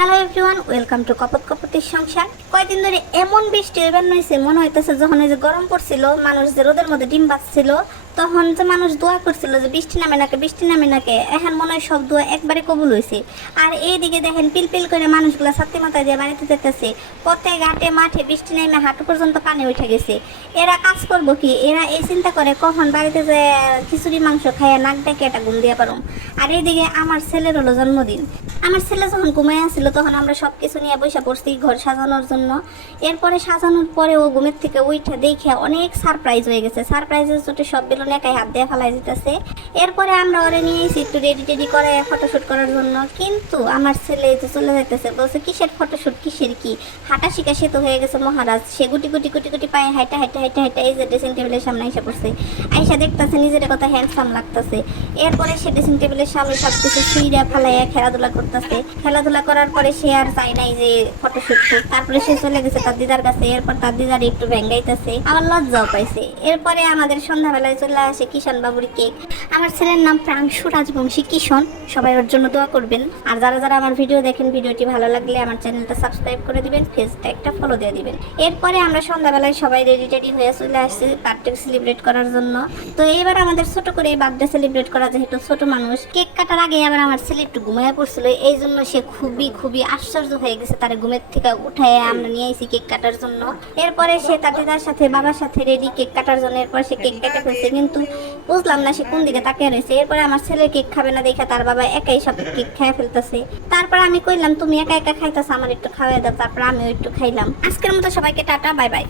Hello everyone, welcome to কপতির সংসার। কয়েকদিন ধরে এমন বৃষ্টি হইবার নইছে, মনে হইতেছে যখন ওই যে গরম পড়ছিল, মানুষ যে রোদের মধ্যে ডিম বাজছিল, তখন যে মানুষ দোয়া করছিল যে বৃষ্টি নামে নাকে বৃষ্টি নামে নাকে, এখন মনে হয় সব দোয়া একবারে কবুল হয়েছে। আর এইদিকে দেখেন পিলপিল করে মানুষগুলো ছাত্রী মাথায় দিয়ে বাড়িতে যেতেছে, পথে ঘাটে মাঠে বৃষ্টি নেমে হাঁটু পর্যন্ত পানি উঠে গেছে। এরা কাজ করবো কি? এরা এই চিন্তা করে কখন বাড়িতে যে খিচুড়ি মাংস খাইয়া নাক ডেকে একটা ঘুম দিয়ে পারো। আর এইদিকে আমার ছেলের হলো জন্মদিন। আমার ছেলে যখন ঘুমাই আসছিল তখন আমরা সব কিছু নিয়ে বসে পড়ছি ঘর সাজানোর জন্য। এরপরে সাজানোর পরে ও ঘুমের থেকে উঠে দেখে অনেক সারপ্রাইজ হয়ে গেছে। সারপ্রাইজের চোটে সব বেলুন একাই হাত দিয়ে ফেলাই দিতেছে। এরপরে আমরা ওরে নিয়ে এসে একটু রেডি করে ফটোশ্যুট করার জন্য, কিন্তু আমার ছেলে তো চলে যাইতেছে, বলছে কিসের ফটোশ্যুট, কিসের কি, হাঁটা শিখা সে তো হয়ে গেছে মহারাজ। সে গুটি গুটি গুটি গুটি পায়ে হাইটা হাইটা হাইটা হাইটা এই যে ড্রেসিং টেবিলের সামনে এসে পড়ছে। আইসা দেখতেছে নিজের কথা হ্যান্ডসাম লাগতেছে। এরপরে সে ড্রেসিং টেবিলের সামনে সব কিছু শুইরা ফেলাইয়া খেলাধুলা করতেছে। খেলাধুলা করার পরে সে আর চাই নাই যে ফটোশ্যুট করতে। তারপরে সে চলে গেছে তার দিদার কাছে। এরপর তার দিদার একটু ভেঙ্গাইতেছে, আমার লজ্জাও পাইছে। এরপরে আমাদের সন্ধ্যাবেলায় চলে আসে কিষণ বাবুর কেক। আমার ছেলের নাম প্রাংশু রাজবংশী কিষণ, সবাই ওর জন্য দোয়া করবেন। আর যারা যারা আমার ভিডিও দেখেন, ভিডিওটি ভালো লাগলে আমার চ্যানেলটা সাবস্ক্রাইব করে দিবেন, পেজটা একটা ফলো দিয়ে দিবেন। এরপরে আমরা সন্ধ্যাবেলায় সবাই রেডি হয়ে চলে আসছি বার্থডে সেলিব্রেট করার জন্য। তো এবার আমাদের ছোট করে বার্থডে সেলিব্রেট করা, যেহেতু ছোট মানুষ, কেক কাটার আগে আবার আমার ছেলে একটু ঘুমায় পড়ছিল, এই জন্য সে খুবই আশ্চর্য হয়ে গেছে। তার ঘুমের থেকে উঠায় আমরা নিয়ে আইছি কেক কাটার জন্য। এরপরে সে তার দিদার সাথে বাবার সাথে রেডি কেক কাটার জন্য। এরপর সে কেক কেটে ফেলছে, কিন্তু বুঝলাম না সে কোন দিকে তাকিয়ে রয়েছে। এরপরে আমার ছেলে কেক খাবে না দেখে তার বাবা একাই সব কেক খেয়ে ফেলতেছে। তারপর আমি কইলাম তুমি একা একা খাইতেছ, আমার একটু খাওয়াই দাও। তারপর আমিও একটু খাইলাম। আজকের মতো সবাইকে টাটা, বাই বাই।